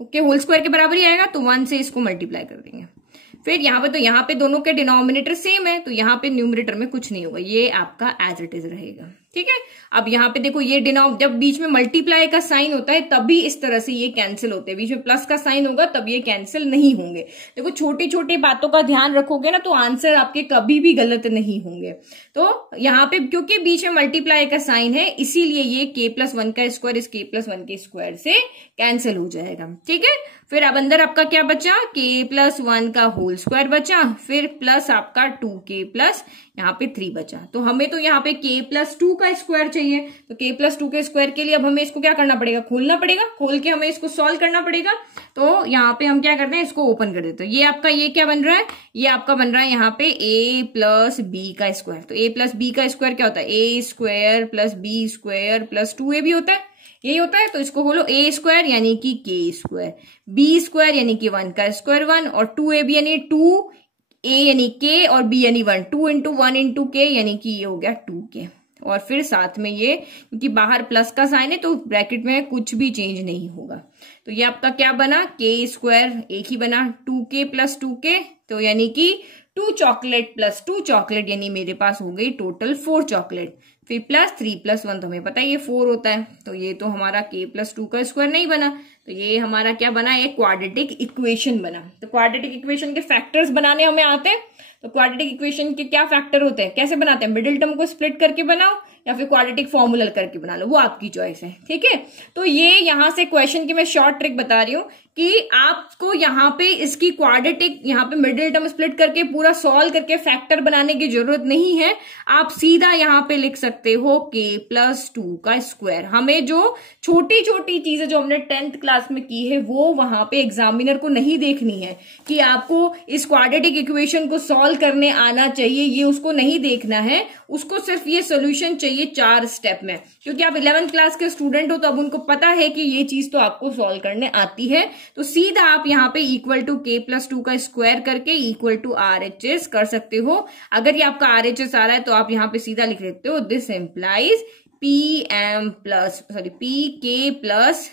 के होल स्क्वायर के बराबर ही आएगा, तो 1 से इसको मल्टीप्लाई कर देंगे। फिर यहाँ पे, तो यहाँ पे दोनों के डिनोमिनेटर सेम है, तो यहाँ पे न्यूमरेटर में कुछ नहीं होगा, ये आपका एज इट इज रहेगा, ठीक है। अब यहाँ पे देखो ये जब बीच में मल्टीप्लाई का साइन होता है तभी इस तरह से ये कैंसिल होते हैं, बीच में प्लस का साइन होगा तब ये कैंसिल नहीं होंगे। देखो छोटी छोटी बातों का ध्यान रखोगे ना तो आंसर आपके कभी भी गलत नहीं होंगे। तो यहाँ पे क्योंकि बीच में मल्टीप्लाई का साइन है इसीलिए ये k+1 का स्क्वायर इस k+1 के स्क्वायर से कैंसिल हो जाएगा, ठीक है। फिर अब अंदर आपका क्या बचा, k+1 का होल स्क्वायर बचा, फिर प्लस आपका 2k+ यहाँ पे 3 बचा। तो हमें तो यहाँ पे k+2 का स्क्वायर चाहिए, तो k+2 के स्क्वायर के लिए अब हमें इसको क्या करना पड़ेगा, खोलना पड़ेगा, खोल के हमें इसको सॉल्व करना पड़ेगा। तो यहाँ पे हम क्या करते हैं, इसको ओपन कर देते हैं। ये आपका ये क्या बन रहा है, ये आपका बन रहा है यहाँ पे a+b का स्क्वायर। तो a+b का स्क्वायर क्या होता है, a² + b² + 2ab होता है, यही होता है। तो इसको खोलो, a² यानी कि k², b² यानी कि 1 का स्क्वायर 1, और 2ab यानी 2, a यानी k और b यानी 1, 2 × 1 × k यानी कि ये हो गया 2k। और फिर साथ में ये, क्योंकि बाहर प्लस का साइन है तो ब्रैकेट में कुछ भी चेंज नहीं होगा। तो ये आपका क्या बना, k² एक ही बना, 2k + 2k, तो यानी कि 2 चॉकलेट + 2 चॉकलेट, यानी मेरे पास हो गई टोटल 4 चॉकलेट। फिर +3 + 1, तो हमें पता है ये 4 होता है। तो ये तो हमारा k+2 का स्क्वायर नहीं बना, तो ये हमारा क्या बना, ये क्वाड्रेटिक इक्वेशन बना। तो क्वाड्रेटिक इक्वेशन के फैक्टर्स बनाने हमें आते हैं। तो क्वाड्रेटिक इक्वेशन के क्या फैक्टर होते हैं, कैसे बनाते हैं, मिडिल टर्म को स्प्लिट करके बनाओ या फिर क्वाड्रेटिक फॉर्मूला करके बना लो, वो आपकी चॉइस है, ठीक है। तो ये यहां से क्वेश्चन की मैं शॉर्ट ट्रिक बता रही हूं कि आपको यहाँ पे इसकी क्वाड्रेटिक, यहाँ पे मिडिल टर्म स्प्लिट करके पूरा सॉल्व करके फैक्टर बनाने की जरूरत नहीं है। आप सीधा यहाँ पे लिख सकते हो k+2 का स्क्वायर। हमें जो छोटी छोटी चीजें जो हमने 10th क्लास में की है वो वहां पे एग्जामिनर को नहीं देखनी है कि आपको इस क्वाड्रेटिक इक्वेशन को सॉल्व करने आना चाहिए, ये उसको नहीं देखना है। उसको सिर्फ ये सोल्यूशन चाहिए 4 स्टेप में, क्योंकि आप 11th क्लास के स्टूडेंट हो तो अब उनको पता है कि ये चीज तो आपको सॉल्व करने आती है। तो सीधा आप यहाँ पे =k+2 का स्क्वायर करके =RHS कर सकते हो। अगर ये आपका RHS आ रहा है तो आप यहाँ पे सीधा लिख सकते हो, दिस एम्प्लाइज pk+1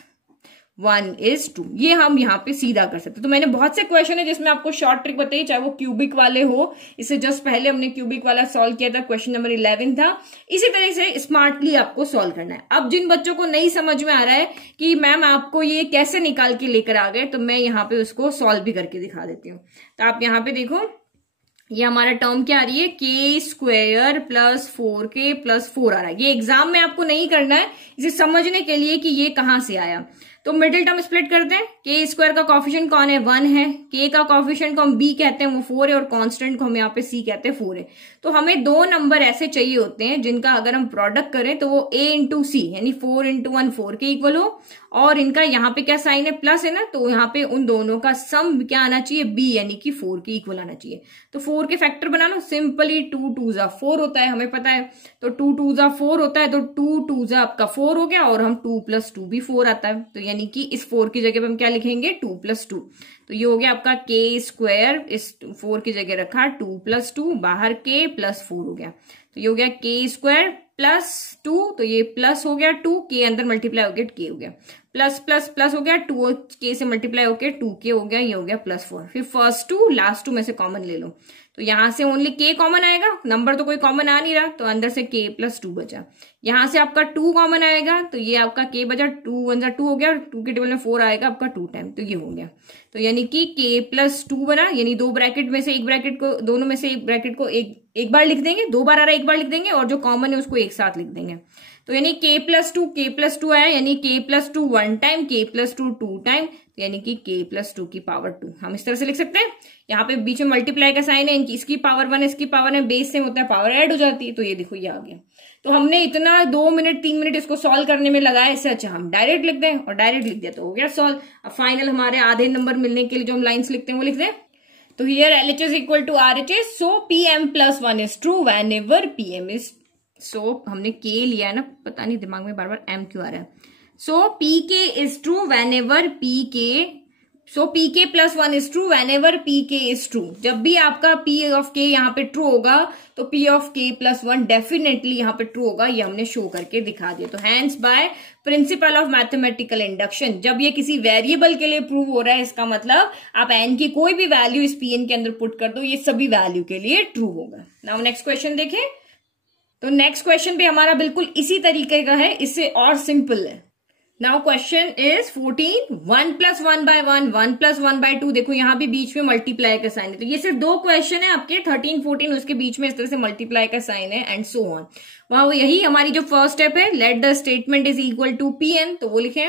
= 2। ये हम यहाँ पे सीधा कर सकते हैं। तो मैंने बहुत से क्वेश्चन है जिसमें आपको शॉर्ट ट्रिक बताई, चाहे वो क्यूबिक वाले हो, इससे जस्ट पहले हमने क्यूबिक वाला सॉल्व किया था, क्वेश्चन नंबर 11 था। इसी तरह से स्मार्टली आपको सॉल्व करना है। अब जिन बच्चों को नहीं समझ में आ रहा है कि मैम आपको ये कैसे निकाल के लेकर आ गए, तो मैं यहाँ पे उसको सॉल्व भी करके दिखा देती हूँ। तो आप यहाँ पे देखो, ये हमारा टर्म क्या आ रही है, k² + 4k + 4 आ रहा है। ये एग्जाम में आपको नहीं करना है, इसे समझने के लिए कि ये कहां से आया। तो मिडिल टर्म स्प्लिट करते हैं, k² का कॉफिशिएंट कौन है, 1 है, k का कॉफिशिएंट को हम b कहते हैं वो 4 है, और कांस्टेंट को हम यहाँ पे c कहते हैं 4 है। तो हमें 2 नंबर ऐसे चाहिए होते हैं जिनका अगर हम प्रोडक्ट करें तो वो a × c यानी 4 × 1 4 के इक्वल हो, और इनका यहाँ पे क्या साइन है, प्लस है ना, तो यहाँ पे उन दोनों का सम क्या आना चाहिए, b यानी कि 4 के इक्वल आना चाहिए। तो 4 के फैक्टर बना लो, सिंपली 2 × 2 = 4 होता है, हमें पता है। तो 2 × 2 = 4 होता है, तो 2 × 2 = आपका 4 हो गया, और हम 2 + 2 भी 4 आता है। तो यानी कि इस 4 की जगह पे हम क्या लिखेंगे, 2 + 2। तो ये हो गया आपका k², इस 4 की जगह रखा 2 + 2, बाहर k + 4 हो गया। तो ये हो गया k² + 2, तो ये प्लस हो गया 2, के अंदर मल्टीप्लाई हो गया k हो गया, प्लस प्लस प्लस हो गया 2 k से मल्टीप्लाई होके 2k हो गया, ये हो गया +4। फिर फर्स्ट 2 लास्ट 2 में से कॉमन ले लो, तो यहां से ओनली k कॉमन आएगा, नंबर तो कोई कॉमन आ नहीं रहा, तो अंदर से k + 2 बचा। यहां से आपका 2 कॉमन आएगा, तो ये आपका k बचा, 2 × 1 = 2 हो गया, 2 के टेबल में 4 आएगा आपका 2 टाइम, तो ये हो गया। तो यानी कि k + 2 बना, यानी 2 ब्रैकेट में से एक ब्रैकेट को, दोनों में से एक ब्रैकेट को एक बार लिख देंगे, 2 बार आ रहा है एक बार लिख देंगे, और जो कॉमन है उसको एक साथ लिख देंगे। तो यानी k + 2 आया, यानी k + 2 1 टाइम, k + 2 2 टाइम, यानी कि k + 2 की पावर 2 हम इस तरह से लिख सकते हैं। यहाँ पे बीच में मल्टीप्लाई का साइन है, इसकी पावर 1 इसकी पावर है, बेस सेम होता है, पावर ऐड हो जाती है। तो ये देखो ये आ गया। तो हमने इतना 2 मिनट 3 मिनट इसको सॉल्व करने में लगाया, इससे अच्छा हम डायरेक्ट लिख दें, और डायरेक्ट लिख दिया तो हो गया सॉल्व। अब फाइनल हमारे आधे नंबर मिलने के लिए जो हम लाइन्स लिखते हैं वो लिख दें। तो here LHS = RHS, so PM + 1 is true whenever PM is, so हमने k लिया है ना, पता नहीं दिमाग में बार बार m क्यों आ रहा है। so PK is true whenever PK, so PK + 1 is true whenever PK is true। जब भी आपका P of K यहाँ पे ट्रू होगा तो P of K + 1 डेफिनेटली यहाँ पे ट्रू होगा, ये हमने शो करके दिखा दिया। तो hence by principle of mathematical induction, जब ये किसी वेरिएबल के लिए प्रूव हो रहा है, इसका मतलब आप n की कोई भी वैल्यू इस Pn के अंदर पुट कर दो, ये सभी वैल्यू के लिए ट्रू होगा। नाउ नेक्स्ट क्वेश्चन देखें। तो नेक्स्ट क्वेश्चन भी हमारा बिल्कुल इसी तरीके का है, इससे और सिंपल है। Now question is 14, 1 + 1/1, 1 + 1/2। देखो यहाँ भी बीच में मल्टीप्लाई का साइन है, तो ये सिर्फ 2 क्वेश्चन है आपके 13 14, उसके बीच में इस तरह से मल्टीप्लाई का साइन है, एंड सो ऑन। वहां यही हमारी जो फर्स्ट स्टेप है, let the statement is equal to Pn, तो वो लिखे।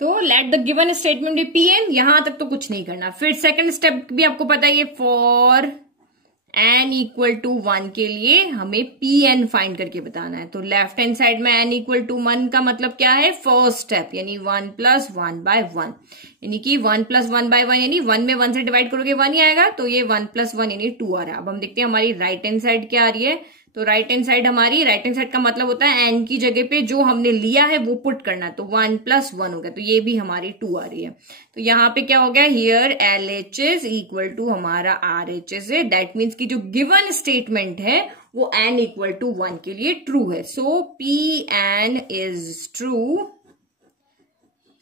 तो let the given statement be Pn, यहां तक तो कुछ नहीं करना। फिर सेकंड स्टेप भी आपको पता है, फॉर n इक्वल टू 1 के लिए हमें pn फाइंड करके बताना है। तो लेफ्ट हैंड साइड में n इक्वल टू 1 का मतलब क्या है, फर्स्ट स्टेप, यानी 1 प्लस 1 बाय 1, यानी कि 1 प्लस 1 बाय 1, यानी 1 में 1 से डिवाइड करोगे 1 ही आएगा, तो ये 1 प्लस 1 यानी 2 आ रहा है। अब हम देखते हैं हमारी राइट हैंड साइड क्या आ रही है। तो राइट हैंड साइड हमारी, राइट हैंड साइड का मतलब होता है n की जगह पे जो हमने लिया है वो पुट करना है, तो 1 प्लस 1 हो गया, तो ये भी हमारी 2 आ रही है। तो यहाँ पे क्या हो गया, हियर LHS इक्वल टू हमारा RHS है। दैट मीन्स की जो गिवन स्टेटमेंट है वो n इक्वल टू 1 के लिए ट्रू है। So Pn is true,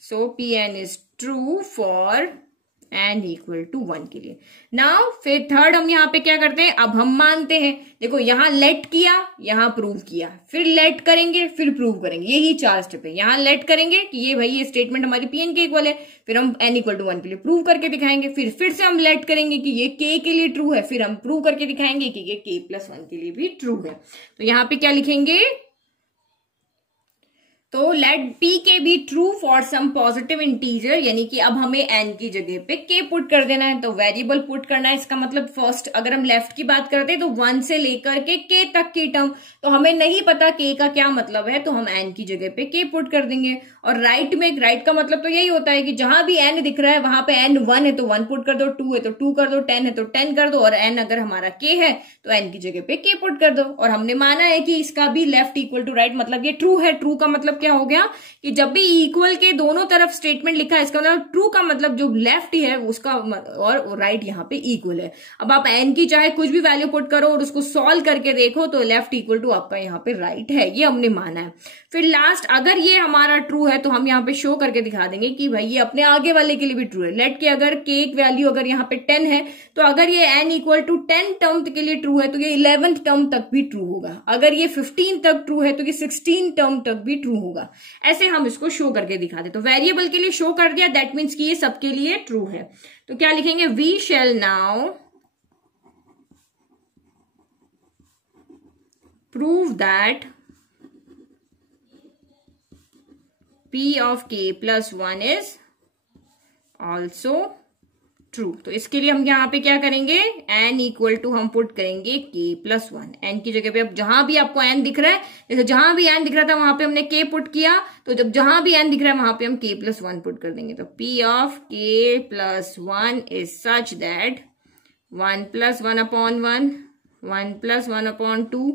so Pn is true for n equal to 1 के लिए। नाउ फिर थर्ड हम यहाँ पे क्या करते हैं, अब हम मानते हैं, देखो यहाँ लेट किया, यहाँ प्रूव किया, फिर लेट करेंगे, फिर प्रूव करेंगे, यही 4 स्टेप है। यहाँ लेट करेंगे कि ये भाई ये स्टेटमेंट हमारी Pn के इक्वल है, फिर हम n इक्वल टू 1 के लिए प्रूव करके दिखाएंगे, फिर से हम लेट करेंगे कि ये k के लिए ट्रू है, फिर हम प्रूव करके दिखाएंगे कि ये k प्लस 1 के लिए भी ट्रू है। तो यहाँ पे क्या लिखेंगे, तो let p k be true for some positive integer, यानी कि अब हमें n की जगह पे k पुट कर देना है, तो वेरिएबल पुट करना है। इसका मतलब फर्स्ट अगर हम लेफ्ट की बात करते हैं तो 1 से लेकर के k तक की टर्म, तो हमें नहीं पता k का क्या मतलब है, तो हम n की जगह पे k पुट कर देंगे। और राइट में, राइट का मतलब तो यही होता है कि जहां भी n दिख रहा है वहां पे n 1 है तो 1 पुट कर दो, 2 है तो 2 कर दो, 10 है तो 10 कर दो, और n अगर हमारा k है तो n की जगह पे k पुट कर दो। और हमने माना है कि इसका भी लेफ्ट इक्वल टू राइट मतलब ये ट्रू है। ट्रू का मतलब क्या हो गया कि जब भी इक्वल के दोनों तरफ स्टेटमेंट लिखा है, इसका मतलब ट्रू का मतलब जो लेफ्ट ही है उसका और राइट यहाँ पे इक्वल है। अब आप n की चाहे कुछ भी वैल्यू पुट करो और उसको सॉल्व करके देखो तो लेफ्ट इक्वल टू आपका यहाँ पे राइट है, ये हमने माना है। फिर लास्ट अगर ये हमारा ट्रू है तो हम यहाँ पे शो करके दिखा देंगे कि भाई ये अपने आगे वाले के लिए भी ट्रू है। लेट के अगर k वैल्यू अगर यहाँ पे 10 है तो अगर ये n इक्वल टू 10 टर्म के लिए ट्रू है तो ये 11th टर्म तक भी ट्रू होगा। अगर ये 15 तक ट्रू है तो ये 16 टर्म तक भी ट्रू होगा। ऐसे हम इसको शो करके दिखा दे। तो वेरिएबल के लिए शो कर दिया, दैट मीन्स कि ये सबके लिए ट्रू है। तो क्या लिखेंगे, we shall now prove that p of k plus 1 is also true. तो इसके लिए हम यहाँ पे क्या करेंगे, n इक्वल टू हम पुट करेंगे k प्लस 1। n की जगह पे अब जहां भी आपको n दिख रहा है, जैसे जहां भी n दिख रहा था वहां पे हमने k पुट किया, तो जब जहां भी n दिख रहा है वहां पे हम k प्लस 1 पुट कर देंगे। तो p of k plus 1 is such that 1 plus 1 upon 1, 1 plus 1 upon 2,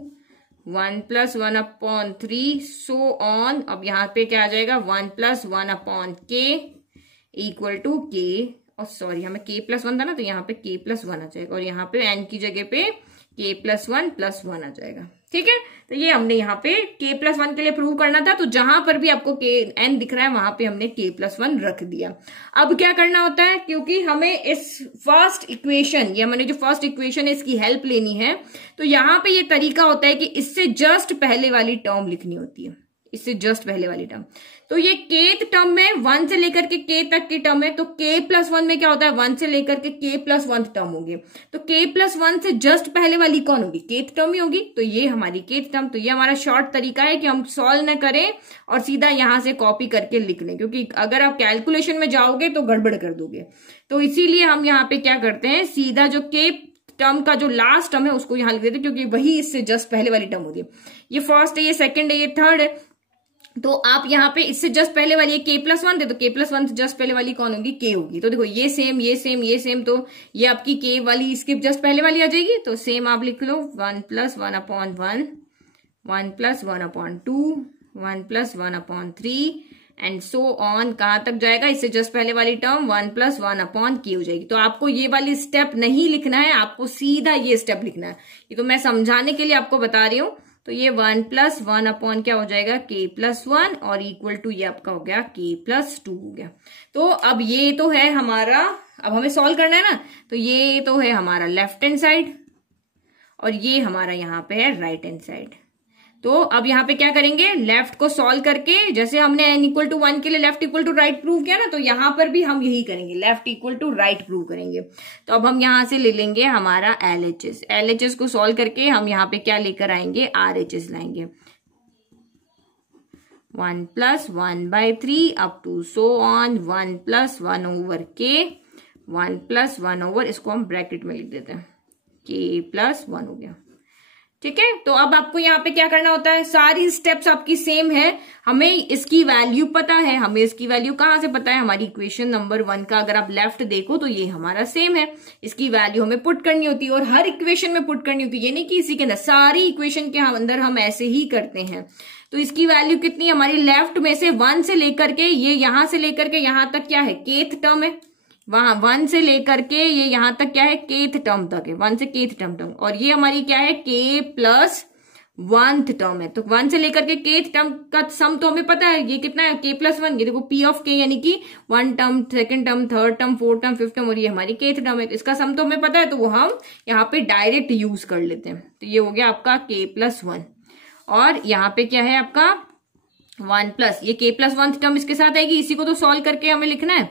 1 plus 1 upon 3, so on. अब यहाँ पे क्या आ जाएगा, 1 plus 1 upon k equal to k, और सॉरी हमें k प्लस 1 था ना, तो यहाँ पे k प्लस 1 आ जाएगा, और यहाँ पे n की जगह पे k प्लस 1 प्लस 1 आ जाएगा। ठीक है, तो ये हमने यहाँ पे k प्लस 1 के लिए प्रूव करना था, तो जहां पर भी आपको n दिख रहा है वहां पे हमने k प्लस 1 रख दिया। अब क्या करना होता है, क्योंकि हमें इस फर्स्ट इक्वेशन, ये मैंने जो फर्स्ट इक्वेशन है इसकी हेल्प लेनी है, तो यहाँ पे ये तरीका होता है कि इससे जस्ट पहले वाली टर्म लिखनी होती है, इससे जस्ट पहले वाली टर्म। तो ये kth टर्म में 1 से लेकर के k तक की टर्म है, तो k प्लस 1 में क्या होता है, 1 से लेकर के k प्लस 1 टर्म होगी। तो k प्लस 1 से जस्ट पहले वाली कौन होगी, kth टर्म ही होगी, तो ये हमारी kth टर्म। तो ये हमारा शॉर्ट तरीका है कि हम सॉल्व न करें और सीधा यहां से कॉपी करके लिख लें, क्योंकि अगर आप कैलकुलेशन में जाओगे तो गड़बड़ कर दोगे। तो इसीलिए हम यहाँ पे क्या करते हैं, सीधा जो k टर्म का जो लास्ट टर्म है उसको यहाँ लिख देते हैं, क्योंकि वही इससे जस्ट पहले वाली टर्म होती है। ये फर्स्ट है, ये सेकंड है, ये थर्ड है। तो आप यहाँ पे इससे जस्ट पहले वाली k प्लस 1 थे, तो k प्लस 1 से जस्ट पहले वाली कौन होगी, k होगी। तो देखो ये सेम ये सेम ये सेम, तो ये आपकी k वाली इसके जस्ट पहले वाली आ जाएगी। तो सेम आप लिख लो 1 plus 1 upon 1, 1 plus 1 upon 2, 1 plus 1 upon 3 and so on. कहां तक जाएगा, इससे जस्ट पहले वाली टर्म 1 प्लस 1 अपॉन k हो जाएगी। तो आपको ये वाली स्टेप नहीं लिखना है, आपको सीधा ये स्टेप लिखना है। ये तो मैं समझाने के लिए आपको बता रही हूँ। तो ये 1 प्लस 1 अपॉन क्या हो जाएगा, k प्लस 1, और इक्वल टू ये आपका हो गया k प्लस 2 हो गया। तो अब ये तो है हमारा, अब हमें सॉल्व करना है ना, तो ये तो है हमारा लेफ्ट हैंड साइड और ये हमारा यहाँ पे है राइट हैंड साइड। तो अब यहाँ पे क्या करेंगे, लेफ्ट को सॉल्व करके, जैसे हमने n इक्वल टू 1 के लिए left equal to right prove किया ना, तो यहाँ पर भी हम यही करेंगे, left equal to right prove करेंगे। तो अब हम यहाँ से ले लेंगे हमारा LHS, LHS को सॉल्व करके हम यहाँ पे क्या लेकर आएंगे, RHS लाएंगे। 1 plus 1 by 3 up to so on, 1 plus 1 over k, 1 plus 1 over, इसको हम ब्रैकेट में लिख देते हैं, k+1 हो गया। ठीक है, तो अब आपको यहाँ पे क्या करना होता है, सारी स्टेप्स आपकी सेम है, हमें इसकी वैल्यू पता है। हमें इसकी वैल्यू कहाँ से पता है, हमारी इक्वेशन नंबर 1 का अगर आप लेफ्ट देखो तो ये हमारा सेम है। इसकी वैल्यू हमें पुट करनी होती है और हर इक्वेशन में पुट करनी होती है, ये नहीं कि इसी के अंदर, सारी इक्वेशन के अंदर हम ऐसे ही करते हैं। तो इसकी वैल्यू कितनी, हमारी लेफ्ट में से 1 से लेकर के ये यहां से लेकर के यहां तक क्या है, केथ टर्म है। वहां 1 से लेकर के ये यहां तक क्या है, केथ टर्म तक है, 1 से केथ टर्म तक। और ये हमारी क्या है, k+1th टर्म है। तो 1 से लेकर के केथ टर्म का सम तो हमें पता है, ये कितना है, k+1। ये देखो p ऑफ k यानी कि 1 term, 2nd term, 3rd term, 4th term, 5th term, और ये हमारी केथ टर्म है। तो इसका सम तो हमें पता है, तो वो हम यहाँ पे डायरेक्ट यूज कर लेते हैं। तो ये हो गया आपका k+1 और यहाँ पे क्या है आपका 1 प्लस, ये k+1 टर्म इसके साथ आएगी, इसी को तो सॉल्व करके हमें लिखना है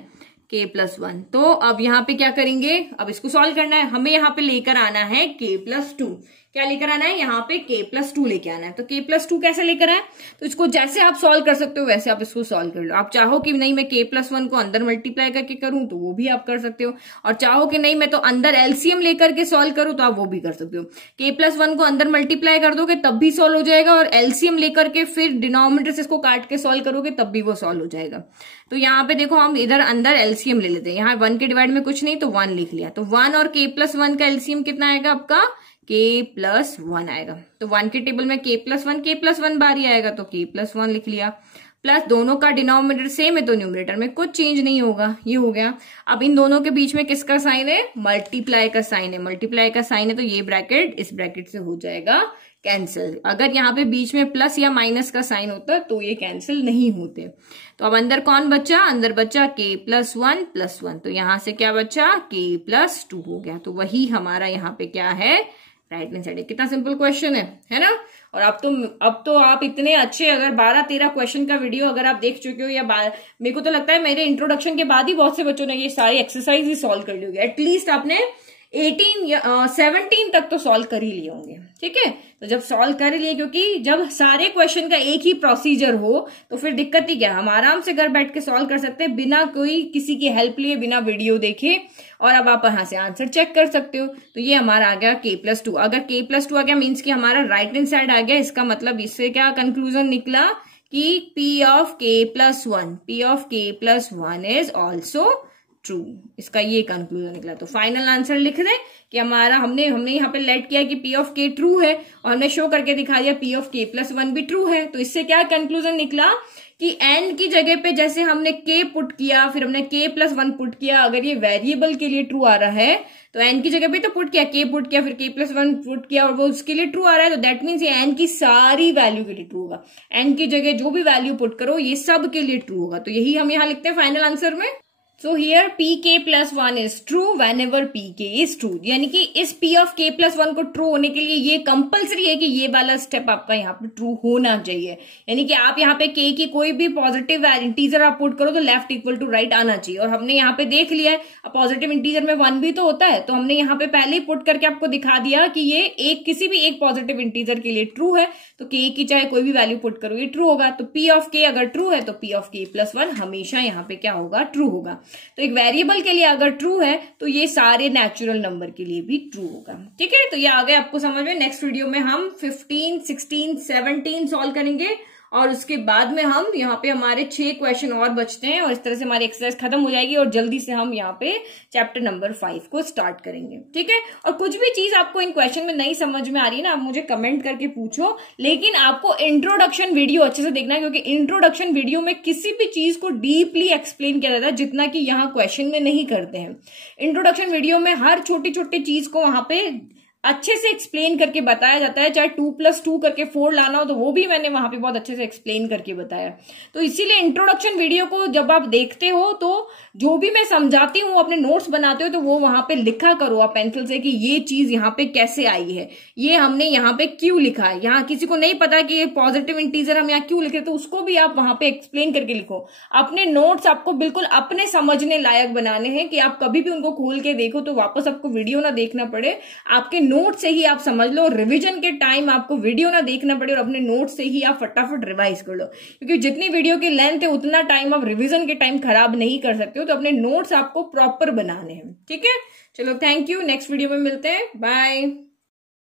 k+1। तो अब यहाँ पे क्या करेंगे, अब इसको सॉल्व करना है, हमें यहाँ पे लेकर आना है k+2। क्या लेकर आना है, यहाँ पे k+2 लेके आना है। तो k+2 कैसे लेकर आए, तो इसको जैसे आप सॉल्व कर सकते हो वैसे आप इसको सॉल्व कर लो। आप चाहो कि नहीं मैं k+1 को अंदर मल्टीप्लाई करके करूं तो वो भी आप कर सकते हो, और चाहो कि नहीं मैं तो अंदर एलसीएम लेकर के सॉल्व करूं तो आप वो भी कर सकते हो। k+1 को अंदर मल्टीप्लाई कर दोगे तब भी सॉल्व हो जाएगा, और एलसीएम लेकर के फिर डिनोमिनेटर से इसको काट के सॉल्व करोगे तब भी वो सॉल्व हो जाएगा। तो यहाँ पे देखो हम इधर अंदर एलसीएम ले लेते हैं, यहाँ 1 के डिवाइड में कुछ नहीं तो 1 लिख लिया। तो 1 और k+1 का एलसीएम कितना आएगा आपका, k+1 आएगा। तो 1 के टेबल में k+1 बार ही आएगा, तो k+1 लिख लिया। प्लस दोनों का डिनोमिनेटर सेम है तो न्यूमरेटर में कुछ चेंज नहीं होगा, ये हो गया। अब इन दोनों के बीच में किसका साइन है, मल्टीप्लाई का साइन है। मल्टीप्लाई का साइन है तो ये ब्रैकेट इस ब्रैकेट से हो जाएगा कैंसिल। अगर यहाँ पे बीच में प्लस या माइनस का साइन होता तो ये कैंसिल नहीं होते। तो अब अंदर कौन बचा, अंदर बचा k+1+1। तो यहां से क्या बचा, k+2 हो गया। तो वही हमारा यहाँ पे क्या है, राइट हैंड साइड है। कितना सिंपल क्वेश्चन है ना। और अब तो आप इतने अच्छे, अगर 12-13 क्वेश्चन का वीडियो अगर आप देख चुके हो, या मेरे को तो लगता है मेरे इंट्रोडक्शन के बाद ही बहुत से बच्चों ने ये सारी एक्सरसाइज ही सॉल्व कर ली होगी। एटलीस्ट आपने 18 या 17 तक तो सॉल्व कर ही लिए होंगे। ठीक है, तो जब सॉल्व कर लिए, क्योंकि जब सारे क्वेश्चन का एक ही प्रोसीजर हो तो फिर दिक्कत ही क्या, हम आराम से घर बैठ के सॉल्व कर सकते हैं बिना कोई किसी की हेल्प लिए, बिना वीडियो देखे। और अब आप यहाँ से आंसर चेक कर सकते हो। तो ये हमारा आ गया k+2। अगर k+2 आ गया मीन्स कि हमारा राइट हैंड साइड आ गया। इसका मतलब इससे क्या कंक्लूजन निकला कि p of k+1 is also true. इसका ये कंक्लूजन निकला। तो फाइनल आंसर लिख दें कि हमारा हमने यहाँ पे लेट किया कि p ऑफ k ट्रू है, और हमने शो करके दिखा दिया p ऑफ k+1 भी ट्रू है। तो इससे क्या कंक्लूजन निकला कि n की जगह पे जैसे हमने k पुट किया, फिर हमने k+1 पुट किया, अगर ये वेरिएबल के लिए ट्रू आ रहा है तो n की जगह पे तो पुट किया, k पुट किया, फिर k+1 पुट किया और वो उसके लिए ट्रू आ रहा है, तो दैट मीन्स ये n की सारी वैल्यू के लिए ट्रू होगा। n की जगह जो भी वैल्यू पुट करो ये सब के लिए ट्रू होगा। तो यही हम यहाँ लिखते हैं फाइनल आंसर में। So here pk+1 is true whenever pk is true, यानी कि इस p of k+1 को ट्रू होने के लिए ये कंपलसरी है कि ये वाला स्टेप आपका यहाँ पे ट्रू होना चाहिए। यानी कि आप यहाँ पे k की कोई भी पॉजिटिव इंटीजर आप पुट करो तो लेफ्ट इक्वल टू राइट आना चाहिए। और हमने यहाँ पे देख लिया है पॉजिटिव इंटीजर में 1 भी तो होता है, तो हमने यहाँ पे पहले ही पुट करके आपको दिखा दिया कि ये किसी भी एक पॉजिटिव इंटीजर के लिए ट्रू है। तो k की चाहे कोई भी वैल्यू पुट करो ये ट्रू होगा। तो p of k अगर ट्रू है तो p of k+1 हमेशा यहाँ पे क्या होगा, ट्रू होगा। तो एक वेरिएबल के लिए अगर ट्रू है तो ये सारे नेचुरल नंबर के लिए भी ट्रू होगा। ठीक है, तो ये आ गए आपको समझ में। नेक्स्ट वीडियो में हम 15, 16, 17 सॉल्व करेंगे, और उसके बाद में हम यहाँ पे हमारे 6 क्वेश्चन और बचते हैं, और इस तरह से हमारी एक्सरसाइज खत्म हो जाएगी और जल्दी से हम यहाँ पे चैप्टर नंबर 5 को स्टार्ट करेंगे। ठीक है, और कुछ भी चीज आपको इन क्वेश्चन में नहीं समझ में आ रही है ना, आप मुझे कमेंट करके पूछो, लेकिन आपको इंट्रोडक्शन वीडियो अच्छे से देखना है, क्योंकि इंट्रोडक्शन वीडियो में किसी भी चीज को डीपली एक्सप्लेन किया जाता है जितना कि यहाँ क्वेश्चन में नहीं करते हैं। इंट्रोडक्शन वीडियो में हर छोटी छोटी चीज को वहां पे अच्छे से एक्सप्लेन करके बताया जाता है। चाहे 2+2 करके 4 लाना हो तो वो भी मैंने वहां पे बहुत अच्छे से एक्सप्लेन करके बताया। तो इसीलिए इंट्रोडक्शन वीडियो को जब आप देखते हो तो जो भी मैं समझाती हूँ, अपने नोट्स बनाते हो, तो वो वहां पे लिखा करो आप पेंसिल से कि ये चीज यहाँ पे कैसे आई है, ये हमने यहाँ पे क्यों लिखा है। यहाँ किसी को नहीं पता कि ये पॉजिटिव इंटीजर हम यहाँ क्यों लिखे, तो उसको भी आप वहां पे एक्सप्लेन करके लिखो। अपने नोट्स आपको बिल्कुल अपने समझने लायक बनाने हैं कि आप कभी भी उनको खोल के देखो तो वापस आपको वीडियो ना देखना पड़े, आपके नोट से ही आप समझ लो, रिवीजन के टाइम आपको वीडियो ना देखना पड़े और अपने नोट से ही आप फटाफट रिवाइज कर लो, क्योंकि जितनी वीडियो की लेंथ है उतना टाइम आप रिवीजन के टाइम खराब नहीं कर सकते हो। तो अपने नोट्स आपको प्रॉपर बनाने हैं, ठीक है। चलो थैंक यू, नेक्स्ट वीडियो में मिलते हैं, बाय।